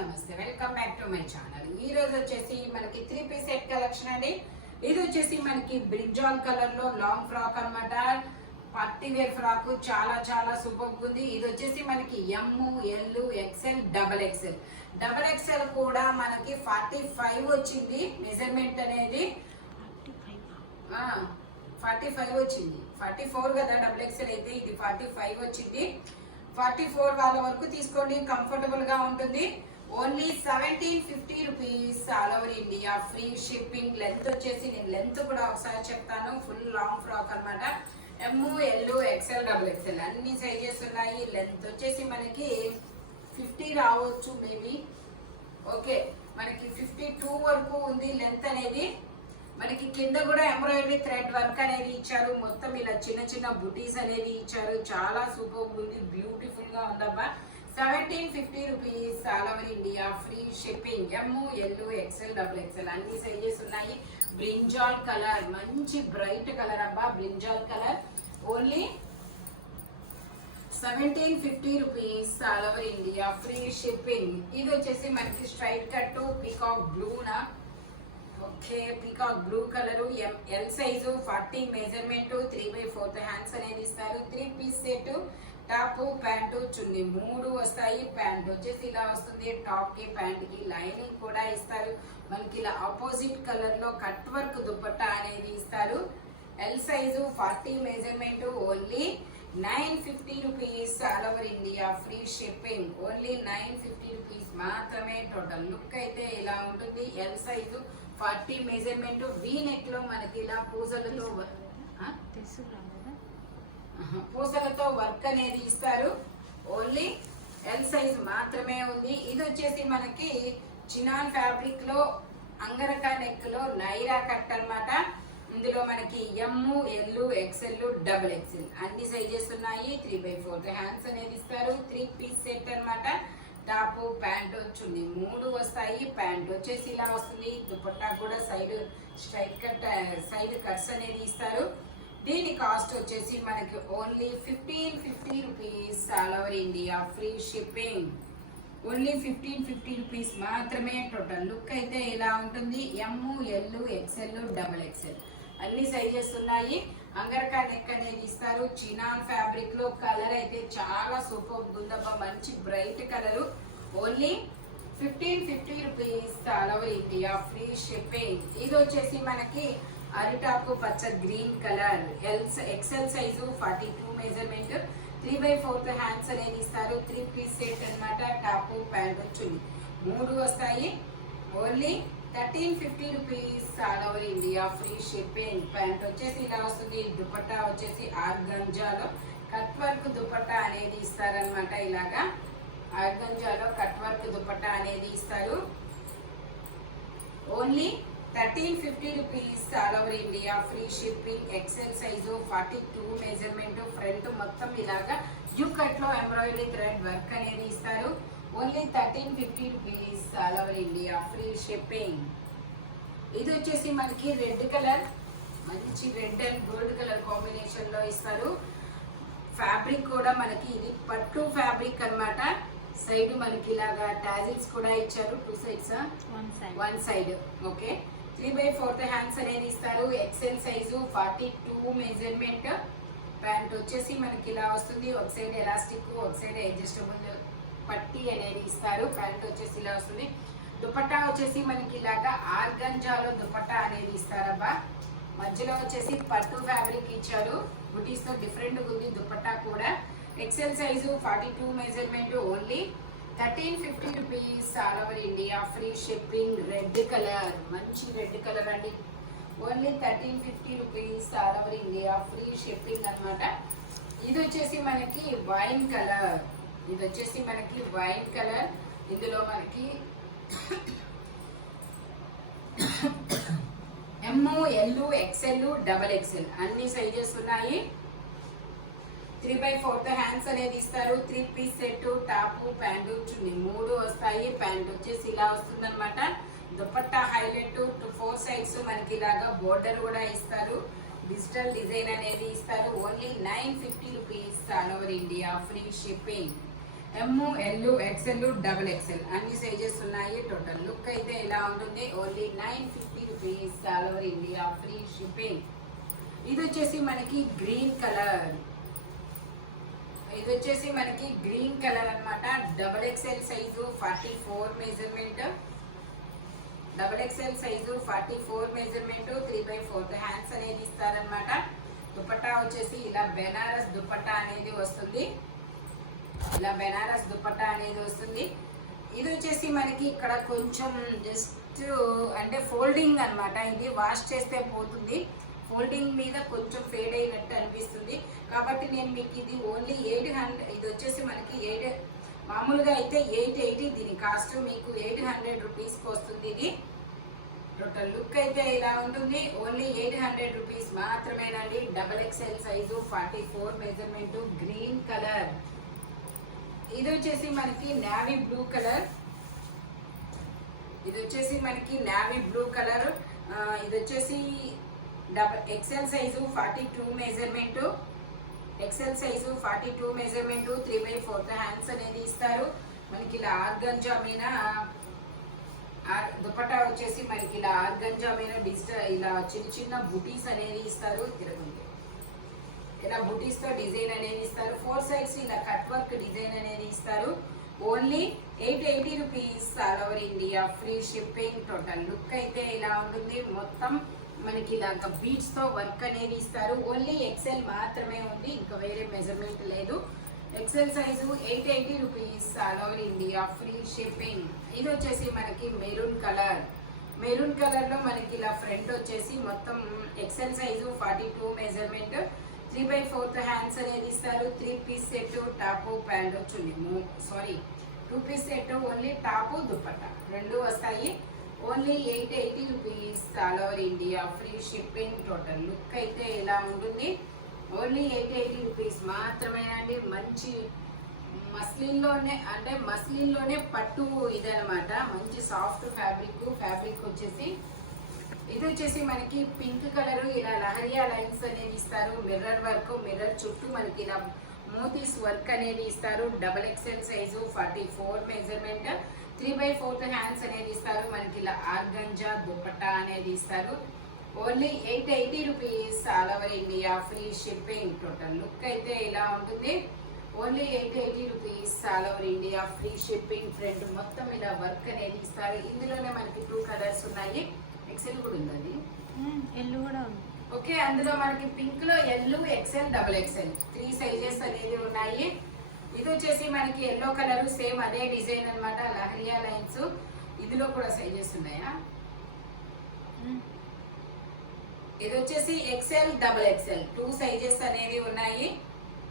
నమస్తే, welcome back to my channel. ఈ రోజు వచ్చేసి మనకి 3 పీస్ సెట్ కలెక్షన్ అండి. ఇది వచ్చేసి మనకి బ్రింజాల్ కలర్ లో లాంగ్ ఫ్రాక్ అన్నమాట. పార్టీ వేర్ ఫ్రాక్ చాలా చాలా సూపర్ ఉంది. ఇది వచ్చేసి మనకి M, L, XL, double XL కూడా మనకి 45 వచ్చింది మెజర్మెంట్ అనేది. 45 వచ్చింది. 44 కదా డబల్ ఎక్స్ఎల్ అయితే, ఇది 45 వచ్చింది. 44 వాళ్ళ వరకు తీసుకోండి, కంఫర్టబుల్ గా ఉంటుంది. Only 1750 rupees all over India, free shipping. Length వచ్చేసి నేను లెంత్ కూడా ఒకసారి చెప్తాను. ఫుల్ లాంగ్ ఫ్రాక్ అన్నమాట. ఎం, ఎల్, ఎక్స్ఎల్, డబుల్ ఎక్స్ఎల్ అన్ని సైజెస్ ఉన్నాయి. లెంత్ వచ్చేసి మనకి 50 రావచ్చు మేబీ. ఓకే, మనకి 52 వరకు ఉంది లెంత్ అనేది. మనకి కింద కూడా ఎంబ్రాయిడరీ థ్రెడ్ వర్క్ అనేది ఇచ్చారు. మొత్తం ఇలా చిన్న చిన్న బుటీస్ అనేది ఇచ్చారు. చాలా సూపర్ ఉంది, బ్యూటిఫుల్ గా ఉందబ్బా. 1750 rupees all over India, free shipping. M, L, XL, double XL అన్ని సైజెస్ ఉన్నాయి. బ్రింజాల్ కలర్, మంచి బ్రైట్ కలర్ అబ్బా. Brinjal colour only 1750 rupees all over India, free shipping. ఇది వచ్చేసి మనకి స్ట్రైట్ కట్ పీకాక్ బ్లూనా. Okay, peacock blue colour, L size, 40 measurement, 3/4 hands అనేది ఇస్తారు. 3 piece set, top, pant, chunni 3 వస్తాయి. ప్యాంట్ వచ్చేసి ఇలా వస్తుంది. టాప్ కి ప్యాంట్ కి లైనింగ్ కూడా ఇస్తారు. మనకి ఇలా ఆపోజిట్ కలర్ లో కట్ వర్క్ దుపట్టా అనేది ఇస్తారు. L size, 40 measurement, only 950 rupees all over India, free shipping. Only 950 rupees మాత్రమే. టోటల్ లుక్ అయితే ఇలా ఉంటుంది. L size, 40 measurement, V neck లో మనకి ఇలా పూసలతో వర్క్ అనేది ఇస్తారు. ఓన్లీ ఎల్ సైజ్ మాత్రమే ఉంది. ఇది వచ్చేసి మనకి చినాన్ ఫ్యాబ్రిక్ లో అంగరకా నెక్ లో నైరా కట్ అన్నమాట. ఇందులో మనకి M, L, XL, double XL అన్ని సైజెస్ ఉన్నాయి. 3/4 హ్యాండ్స్ అనేది ఇస్తారు. 3 పీస్ సెట్ అన్నమాట. టాప్, ప్యాంట్, చున్నీ 3 వస్తాయి. ప్యాంట్ వచ్చేసి ఇలా వస్తుంది. దుపట్టా కూడా side straight cut, side cuts అనేది ఇస్తారు. దీని కాస్ట్ వచ్చేసి మనకి only 1550 rupees all over India, free shipping. Only 1550 rupees మాత్రమే. టోటల్ లుక్ అయితే ఇలా ఉంటుంది. ఎం, ఎల్, ఎక్స్ఎల్, డబుల్ ఎక్స్ఎల్ అన్ని సైజెస్ ఉన్నాయి. అంగరకా నెక్ అనేది ఇస్తారు. చినాన్ ఫ్యాబ్రిక్ లో కలర్ అయితే చాలా సూపర్ ఉందబ్బా. మంచి bright colour. Only 1550 rupees all over India, free shipping. ఇది వచ్చేసి మనకి అరిటాకు పచ్చ green colour. XL size, 42 measurement, 3/4 hands అనేది ఇస్తారు. 3 పీస్ సెట్ అన్నమాట. టాప్, ప్యాంట్, చున్నీ 3 వస్తాయి. Only 1350 rupees all over India, free shipping. Pant వచ్చేసి ఇలా వస్తుంది. దుపట్టా వచ్చేసి ఆర్గంజాలో కట్ వర్క్ దుపట్టా అనేది ఇస్తారనమాట. ఇలాగా ఆర్గంజాలో కట్ వర్క్ దుపట్టా అనేది ఇస్తారు. Only 1350 rupees all over India, free shipping. XL size, 42 measurement, front మొత్తం ఇలాగా జూ కట్ లో ఎంబ్రాయిడరీ థ్రెడ్ వర్క్ అనేది ఇస్తారు. Only 1350 rupees all over India, free shipping. ఇది వచ్చేసి మనకి రెడ్ కలర్, మంచి red and gold colour combination లో ఇస్తారు. ఫ్యాబ్రిక్ కూడా మనకి ఇది పట్టు ఫ్యాబ్రిక్ అన్నమాట. సైడ్ మనకి ఇలాగా టాజిల్స్ కూడా ఇచ్చారు. 2 సైడ్స్, 1 సైడ్. ఓకే, 3/4 హ్యాండ్స్ అనేది ఇస్తారు. XL size, 42 measurement. ప్యాంట్ వచ్చేసి మనకి ఇలా వస్తుంది. ఒక సైడ్ ఎలాస్టిక్, ఒక సైడ్ అడ్జస్టబుల్ పట్టి అనేది ఇస్తారు. ప్యాంట్ వచ్చేసి ఇలా వస్తుంది. దుపట్టా వచ్చేసి మనకి ఇలాగా ఆర్గంజాలో దుపట్టా అనేది ఇస్తారబ్బా. మధ్యలో వచ్చేసి పట్టు ఫ్యాబ్రిక్ ఇచ్చారు. బుటీస్ తో డిఫరెంట్ ఉంది దుపట్టా కూడా. XL size, 42 measurement, only 1350 rupees all over India, free shipping. Red colour, మంచి రెడ్ కలర్ అండి. Only 1350 rupees all over India, free shipping అన్నమాట. ఇది వచ్చేసి మనకి వైన్ కలర్. ఇందులో మనకి M, L, XL, double XL అన్ని సైజెస్ ఉన్నాయి. 3/4 హ్యాండ్స్ అనేది ఇస్తారు. 3 పీస్ సెట్, టాప్, ప్యాంట్, చున్నీ 3 వస్తాయి. ప్యాంట్ వచ్చేసి ఇలా వస్తుంది అనమాట. దుపట్టా హైలైట్ 4 సైడ్స్ మనకి ఇలాగా బోర్డర్ కూడా ఇస్తారు. డిజిటల్ డిజైన్ అనేది ఇస్తారు. Only 950 rupees all over India, free shipping. M, L, XL, double XL అన్ని సైజెస్ ఉన్నాయి. టోటల్ లుక్ అయితే ఇలా ఉంటుంది. Only 950 rupees, all over India free shipping. ఇది వచ్చేసి మనకి గ్రీన్ కలర్, ఇది వచ్చేసి మనకి గ్రీన్ కలర్ అన్నమాట. Double XL size 44 measurement, double XL size 44 measurement, 3/4 hands అనేది ఇస్తారనమాట. దుపట్టా వచ్చేసి ఇలా బెనారస్ దుపట్టా అనేది వస్తుంది, ఇలా బెనారస్ దుపట్టా అనేది వస్తుంది. ఇది వచ్చేసి మనకి ఇక్కడ కొంచెం జస్ట్ అంటే ఫోల్డింగ్ అన్నమాట. ఇది వాష్ చేస్తే పోతుంది, ఫోల్డింగ్ మీద కొంచెం ఫేడ్ అయినట్టు అనిపిస్తుంది. కాబట్టి నేను మీకు ఇది ఓన్లీ 800, ఇది వచ్చేసి మనకి 8, మామూలుగా అయితే 880 దీని కాస్ట్, మీకు 800 రూపీస్కి వస్తుంది. ఇది టోటల్ లుక్ అయితే ఇలా ఉంటుంది. ఓన్లీ 800 రూపీస్ మాత్రమేనండి. Double XL size 44 measurement, green colour. ఇది వచ్చేసి మనకి నావీ బ్లూ కలర్, ఇది వచ్చేసి మనకి నావీ బ్లూ కలర్. ఇది వచ్చేసి double XL size 42 measurement, XL size 42 measurement, 3/4 hands అనేది ఇస్తారు. మనకి ఇలా ఆర్గంజా మీద దుపట్టా వచ్చేసి మనకి ఇలా ఆర్గంజా మీద డిజిటల్ ఇలా చిన్న చిన్న బుటీస్ అనేది ఇస్తారు. తిరుగుతుంది ఇలా బుటీస్ తో డిజైన్ అనేది ఇస్తారు. 4 సైడ్స్ ఇలా కట్ వర్క్ డిజైన్ అనేది ఇస్తారు. Only 880 rupees, all over India free shipping. Total look అయితే ఇలా ఉంటుంది. మొత్తం మనకి ఇలాగ బీట్స్ తో వర్క్ అనేది ఇస్తారు. ఓన్లీ ఎక్సెల్ మాత్రమే ఉంది, ఇంకా వేరే మెజర్మెంట్ లేదు. XL size 880 rupees, all over India free shipping. ఇది వచ్చేసి మనకి మెరూన్ కలర్, మెరూన్ కలర్ లో మనకి ఇలా ఫ్రంట్ వచ్చేసి మొత్తం ఎక్సెల్ సైజు 42 మెజర్మెంట్, 3/4 హ్యాండ్స్ అనేది ఇస్తారు. 3 piece set, top pant chunni, sorry 2 piece set, only top dupatta రెండు వస్తాయి. Only 880 rupees, all over India free shipping. Total look అయితే ఇలా ఉంటుంది. ఓన్లీ 880 రూపీస్ మాత్రమేనండి. మంచి మస్లిన్లోనే, అంటే మస్లిన్లోనే పట్టు ఇదనమాట. మంచి సాఫ్ట్ ఫ్యాబ్రిక్ వచ్చేసి ఇది వచ్చేసి మనకి పింక్ కలర్, ఇలా లహరియా లైన్స్ అనేది ఇస్తారు. మిర్రర్ వర్క్, మిర్రర్ చుట్టూ మనకి ఇలా మోతీస్ వర్క్ అనేది ఇస్తారు. Double XL size 44 measurement, 3/4 hands అనేది ఇస్తారు. మనకి ఇలా ఆర్గంజా దుపట్టా అనేది ఇస్తారు. Only 880 rupees, all over India free shipping. Total look అయితే ఇలా ఉంటుంది. Only 880 rupees, all over India free shipping. Front మొత్తం ఇలా వర్క్ అనేది ఇస్తారు. ఇందులోనే మనకి 2 కలర్స్ ఉన్నాయి. ఎక్సెల్ కూడా ఉందండి, ఎల్ కూడా ఉంది. ఓకే, అందులో మనకి పింక్ లో L, XL, double XL 3 sizes అనేది ఉన్నాయి. ఇది వచ్చేసి మనకి ఎల్లో కలర్, సేమ్ అదే డిజైన్ అన్నమాట, లహరియా లైన్స్. ఇదిలో కూడా సైజెస్ ఉన్నాయా? ఇది వచ్చేసి ఎక్సెల్, డబుల్ ఎక్సెల్ 2 సైజెస్ అనేవి ఉన్నాయి.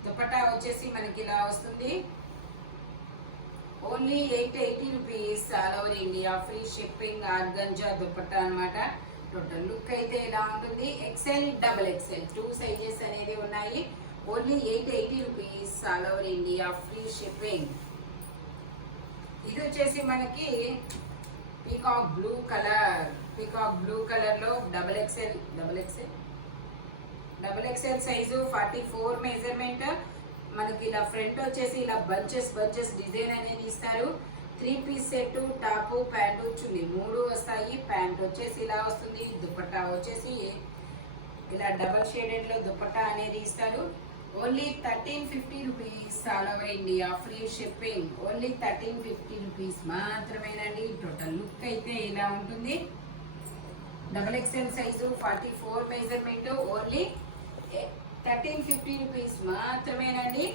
దుపట్టా వచ్చేసి మనకి ఇలా వస్తుంది. Only 880 rupees, all over India free shipping. Organza dupatta అన్నమాట. టోటల్ లుక్ అయితే ఇలా ఉంటుంది. ఎక్సెల్, డబుల్ ఎక్సెల్ 2 సైజెస్ అనేది ఉన్నాయి. Only 880 rupees, all over India free shipping. ఇది వచ్చేసి మనకి peacock blue colour, peacock blue colour లో డబుల్ ఎక్స్ఎల్ సైజు 44 మెజర్మెంట్. మనకి ఇలా ఫ్రంట్ వచ్చేసి ఇలా బంచెస్ డిజైన్ అనేది ఇస్తారు. 3 piece set, top pant chunni 3 వస్తాయి. ప్యాంట్ వచ్చేసి ఇలా వస్తుంది. దుపట్టా వచ్చేసి ఇలా డబల్ షేడెడ్ లో దుపట్టా అనేది ఇస్తారు. Only 1350 rupees, all over India free shipping. Only 1350 rupees మాత్రమేనండి. టోటల్ లుక్ అయితే ఇలా ఉంటుంది. Double XL size 44 measurement, only 1350 rupees మాత్రమేనండి.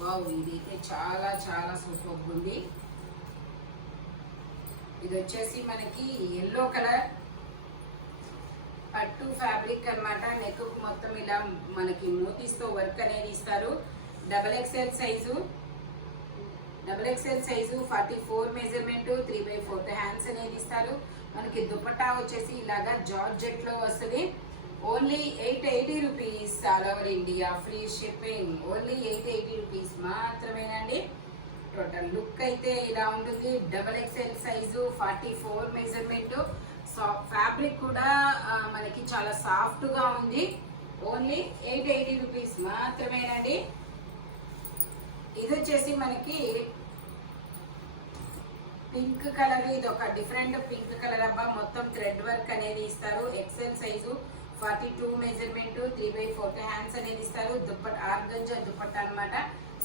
వావ్, ఇదైతే చాలా చాలా సూపర్ ఉంది. ఇది వచ్చేసి మనకి ఎల్లో కలర్ పట్టు ఫ్యాబ్రిక్ అన్నమాట. నెక్ మొత్తం ఇలా మనకి మోతీస్తో వర్క్ అనేది ఇస్తారు. Double XL size 44 measurement, 3/4 hands అనేది ఇస్తారు. మనకి దుపట్టా వచ్చేసి ఇలాగా జార్జెట్ లో వస్తుంది. Only 880 rupees, all over India free shipping. Only 880 rupees మాత్రమేనండి. టోటల్ లుక్ అయితే ఇలా ఉంటుంది. Double XL size 44 measurement. Fabric కూడా మనకి చాలా సాఫ్ట్ గా ఉంది. ఓన్లీ 880 రూపీస్ మాత్రమేనండి. ఇది వచ్చేసి మనకి పింక్ కలర్, ఇది ఒక డిఫరెంట్ పింక్ కలర్ అబ్బా. మొత్తం థ్రెడ్ వర్క్ అనేది ఇస్తారు. ఎక్సెల్ సైజు 42 మెజర్మెంట్, 3/4 హ్యాండ్స్ అనేది ఇస్తారు. ఆర్గంజా దుప్పట్టా అన్నమాట,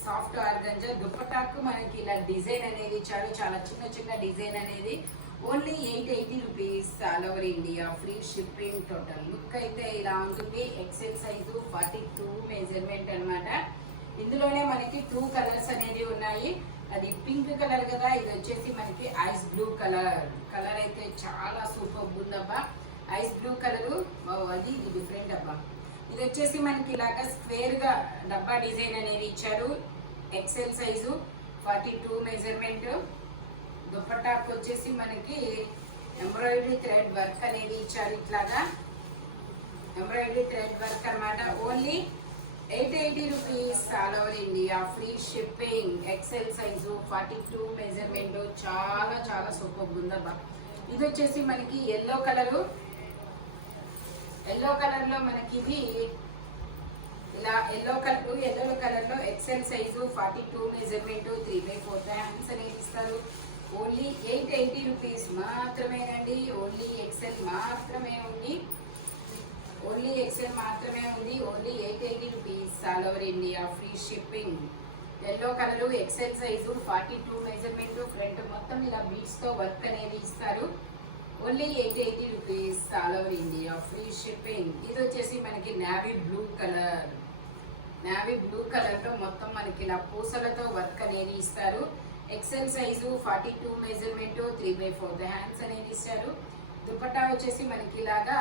సాఫ్ట్ ఆర్గంజా. దుప్పట్టాకు మనకి ఇలా డిజైన్ అనేది ఇచ్చారు, చాలా చిన్న చిన్న డిజైన్ అనేది. Only 880 rupees, all over India, free shipping. Total look అయితే ఇలా ఉంటుంది. ఎక్సెల్ సైజు 42 మెజర్మెంట్ అన్నమాట. ఇందులోనే మనకి 2 కలర్స్ అనేది ఉన్నాయి. అది పింక్ కలర్ కదా, ఇది వచ్చేసి మనకి ఐస్ బ్లూ కలర్. కలర్ అయితే చాలా సూపర్ ఉందబ్బా. ఐస్ బ్లూ కలరు, అది ఇది డిఫరెంట్ అబ్బా. ఇది వచ్చేసి మనకి ఇలాగా స్క్వేర్ గా డబ్బా డిజైన్ అనేది ఇచ్చారు. XL size 42 measurement. దుప్పట్టాకు వచ్చేసి మనకి ఎంబ్రాయిడరీ థ్రెడ్ వర్క్ అనేది ఇచ్చారు. ఇట్లాగా ఎంబ్రాయిడరీ థ్రెడ్ వర్క్ అన్నమాట. Only 880 rupees, all over India, free shipping. XL size 42 measurement. చాలా చాలా సూపర్ ఉందబ్బా. ఇది వచ్చేసి మనకి ఎల్లో కలరు. ఎల్లో కలర్ లో మనకి ఇది ఇలా ఎల్లో కలర్ లో ఎక్సెల్ సైజు 42 మెజర్మెంట్, 3/4 హ్యాండ్స్ అనేది ఇస్తారు. ఓన్లీ 880 రూపీస్ మాత్రమేనండి. ఓన్లీ ఎక్సెల్ మాత్రమే ఉంది. Only 880 rupees, all over India, free shipping. Yellow colour, XL size 42 measurement. Front మొత్తం ఇలా బీడ్స్ తో వర్క్ అనేది ఇస్తారు. Only 880 rupees, all over India, free shipping. ఇది వచ్చేసి మనకి navy blue colour. Navy blue colour లో మొత్తం మనకి ఇలా పూసలతో వర్క్ అనేది ఇస్తారు. ఎక్సెల్ సైజు 42 మెజర్మెంట్, 3/4 హ్యాండ్స్ అనేది ఇస్తారు. దుపట్టా వచ్చేసి మనకి ఇలాగా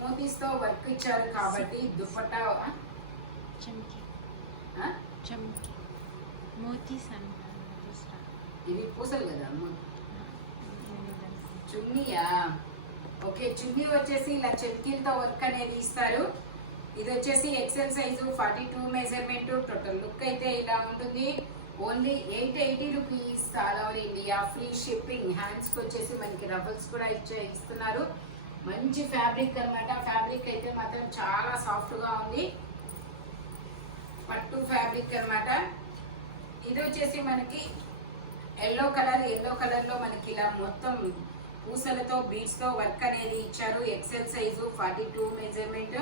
మోతీస్తో వర్క్ ఇచ్చారు కాబట్టి దుపట్టా ఇవి పూసలు కదా చున్నీయా. ఓకే, చున్నీ వచ్చేసి ఇలా చెక్కిలతో వర్క్ అనేది ఇస్తారు. ఇది వచ్చేసి XL size 42 measurement. Total look అయితే ఇలా ఉంటుంది. Only 880 rupees, all over India, free shipping. Hands కి వచ్చేసి మనకి రబల్స్ కూడా ఇస్తున్నారు. మంచి ఫ్యాబ్రిక్ అన్నమాట. ఫ్యాబ్రిక్ అయితే మాత్రం చాలా సాఫ్ట్ గా ఉంది. పట్టు ఫ్యాబ్రిక్ అన్నమాట. ఇది వచ్చేసి మనకి ఎల్లో కలర్ లో మనకి ఇలా మొత్తం పూసలతో బీడ్స్ తో వర్క్ అనేది ఇచ్చారు. ఎక్సెల్ సైజు 42 మెజర్మెంట్,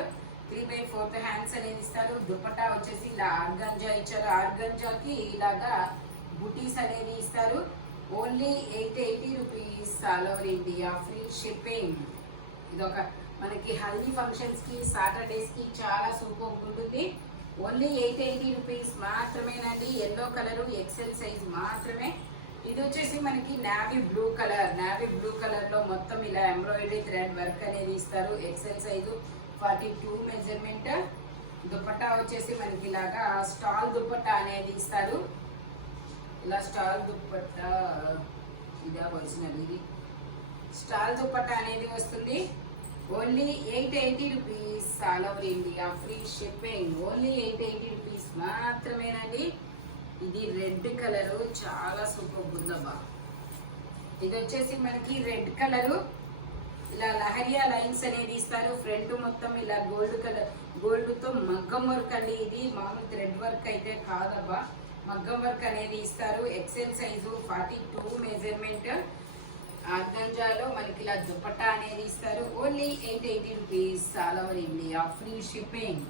3/4 హ్యాండ్స్ అనేది ఇస్తారు. దుపట్టా వచ్చేసి ఇలా ఆర్గంజా ఇచ్చారు. ఆర్గంజాకి ఇలాగా బుటీస్ అనేది ఇస్తారు. Only 880 rupees, all over India, free shipping. ఇదొక మనకి హల్దీ ఫంక్షన్స్ కి, సాటర్డేస్ కి చాలా సూపర్ ఉంటుంది. ఓన్లీ 880 రూపీస్ మాత్రమేనండి. ఎల్లో కలరు, ఎక్సెల్ సైజ్ మాత్రమే. ఇది వచ్చేసి మనకి నావీ బ్లూ కలర్ లో మొత్తం ఇలా ఎంబ్రాయిడరీ థ్రెడ్ వర్క్ అనేది ఇస్తారు. XL size 42 measurement. దుపట్టా వచ్చేసి మనకి ఇలాగా స్టాల్ దుపట్టా అనేది ఇస్తారు. ఇలా స్టాల్ దుపట్టా, ఇదా ఒరిజినల్, ఇది స్టాల్ దుపట్టా అనేది వస్తుంది. Only 880 rupees, all over India, free shipping. Only 880 rupees మాత్రమేనండి. ఇది రెడ్ కలరు, చాలా సూపర్ ఉందబ్బా. ఇది వచ్చేసి మనకి రెడ్ కలరు, ఇలా లహరియా లైన్స్ అనేది ఇస్తారు. ఫ్రంట్ మొత్తం ఇలా గోల్డ్ తో మగ్గం వర్క్ అండి. ఇది మామూలు థ్రెడ్ వర్క్ అయితే కాదబ్బా, మగ్గం వర్క్ అనేది ఇస్తారు. XL size 42 measurement. ఆర్గంజాలో మనకి ఇలా దుపట్టా అనేది ఇస్తారు. Only 880 rupees, all over India, free shipping.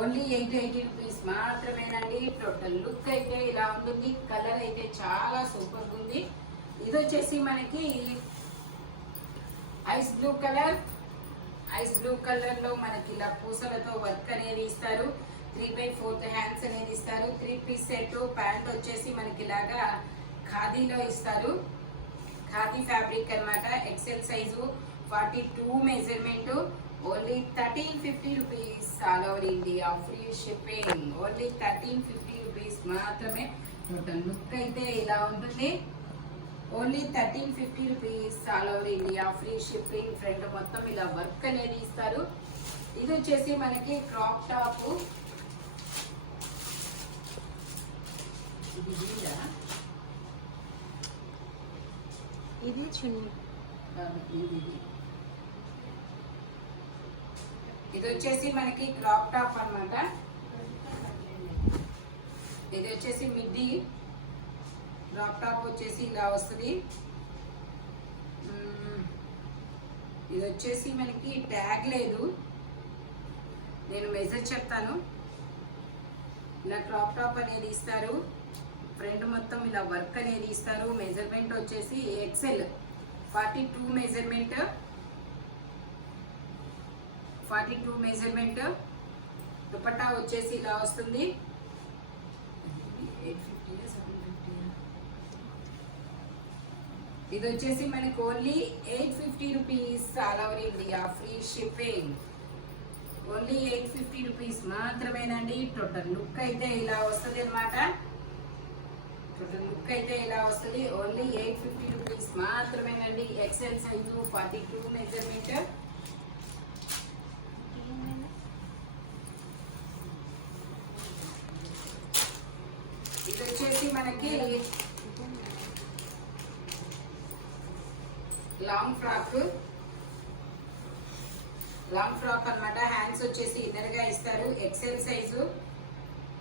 Only 880 rupees మాత్రమేనండి. టోటల్ లుక్ అయితే ఇలా ఉంటుంది. కలర్ అయితే చాలా సూపర్ ఉంది. ఇది వచ్చేసి మనకి ఐస్ బ్లూ కలర్ లో మనకి ఇలా పూసలతో వర్క్ అనేది ఇస్తారు. 3/4 హ్యాండ్స్ అనేది ఇస్తారు. 3 పీస్ సెట్. ప్యాంట్ వచ్చేసి మనకి ఇలాగా ఖాదీలో ఇస్తారు. ఖాదీ ఫ్యాబ్రిక్ అన్నమాట. XL size 42 measurement. Only 1350 rupees, all over India, free shipping. Only 1350 rupees మాత్రమే. టోటల్ లుక్ అయితే ఇలా ఉంటుంది. Only 1350 rupees, all over India, free shipping. Front మొత్తం ఇలా వర్క్ అనేది ఇస్తారు. ఇది వచ్చేసి మనకి క్రాప్ టాప్. ఇది చున్నీ. ఇది వచ్చేసి మనకి క్రాప్ టాప్ అన్నమాట. ఇది వచ్చేసి మిడ్డీ క్రాప్ టాప్ వచ్చేసి ఇలా వస్తుంది. ఇది వచ్చేసి మనకి ట్యాగ్ లేదు, నేను మెజర్ చెప్తాను. ఇలా క్రాప్ టాప్ అనేది ఇస్తారు, ఫ్రంట్ మొత్తం ఇలా వర్క్ అనేది ఇస్తారు. మెజర్మెంట్ వచ్చేసి ఎక్సెల్ 42 మెజర్మెంట్. దుపట్టా వచ్చేసి ఇలా వస్తుంది. 850 750. ఇది వచ్చేసి మనకి only 850 rupees, all over India free shipping. Only 850 rupees మాత్రమేనండి. టోటల్ లుక్ అయితే ఇలా వస్తుంది అనమాట. ఓన్లీ 850 రూపీస్ మాత్రమేనండి. XL size 42 measurement. ఇది వచ్చేసి మనకి లాంగ్ ఫ్రాక్ అన్నమాట. హ్యాండ్స్ వచ్చేసి ఇన్నర్ గా ఇస్తారు. ఎక్సెల్ సైజు,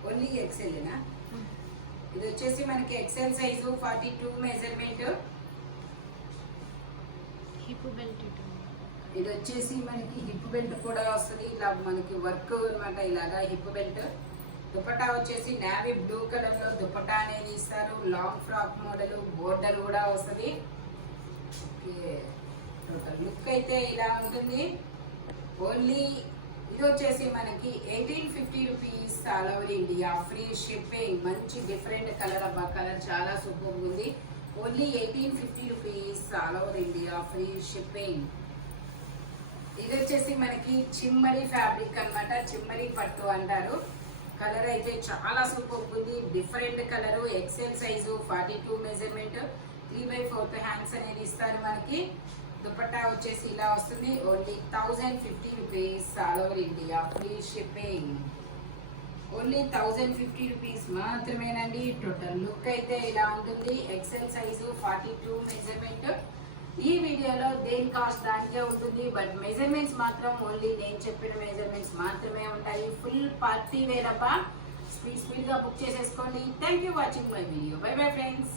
ఓన్లీ ఎక్సెల్నా. ఇది వచ్చేసి మనకి XL size 42 measurement. Hip belt. ఇది వచ్చేసి మనకి హిప్ బెల్ట్ కూడా వస్తుంది. ఇలా మనకి వర్క్ అన్నమాట, ఇలాగా హిప్ బెల్ట్. దుపట్టా వచ్చేసి నావీ బ్లూ కలర్ లో దుపట్టా అనేది ఇస్తారు. లాంగ్ ఫ్రాక్ మోడల్, బోర్డర్ కూడా వస్తుంది. టోటల్ లుక్ అయితే ఇలా ఉంటుంది. ఓన్లీ ఇది వచ్చేసి మనకి 1850 rupees, all over India free shipping. మంచి డిఫరెంట్ కలర్, అబ్బా కలర్ చాలా సూపర్ ఉంది. Only 1850 rupees, all over India free shipping. ఇది వచ్చేసి మనకి చిమ్మరి ఫ్యాబ్రిక్ అన్నమాట, చిమ్మరి పట్టు అంటారు. కలర్ అయితే చాలా సూపర్ ఉంది, different colour. XL size 42 measurement. 3/4 hands అనేది ఇస్తారు మనకి. దుపట్టా వచ్చేసి ఇలా వస్తుంది. Only 1050 rupees, all over India free shipping. Only 1050 rupees మాత్రమేనండి. టోటల్ లుక్ అయితే ఇలా ఉంటుంది. XL size 42 measurement. ఈ వీడియోలో దేని కాస్ట్ దానికే ఉంటుంది, బట్ మెజర్మెంట్స్ మాత్రం ఓన్లీ నేను చెప్పిన మెజర్మెంట్స్ మాత్రమే ఉంటాయి. ఫుల్ పార్టీ వేర్ అబ్బా. స్పీడ్గా బుక్ చేసేసుకోండి. Thank you watching my video. By bye friends.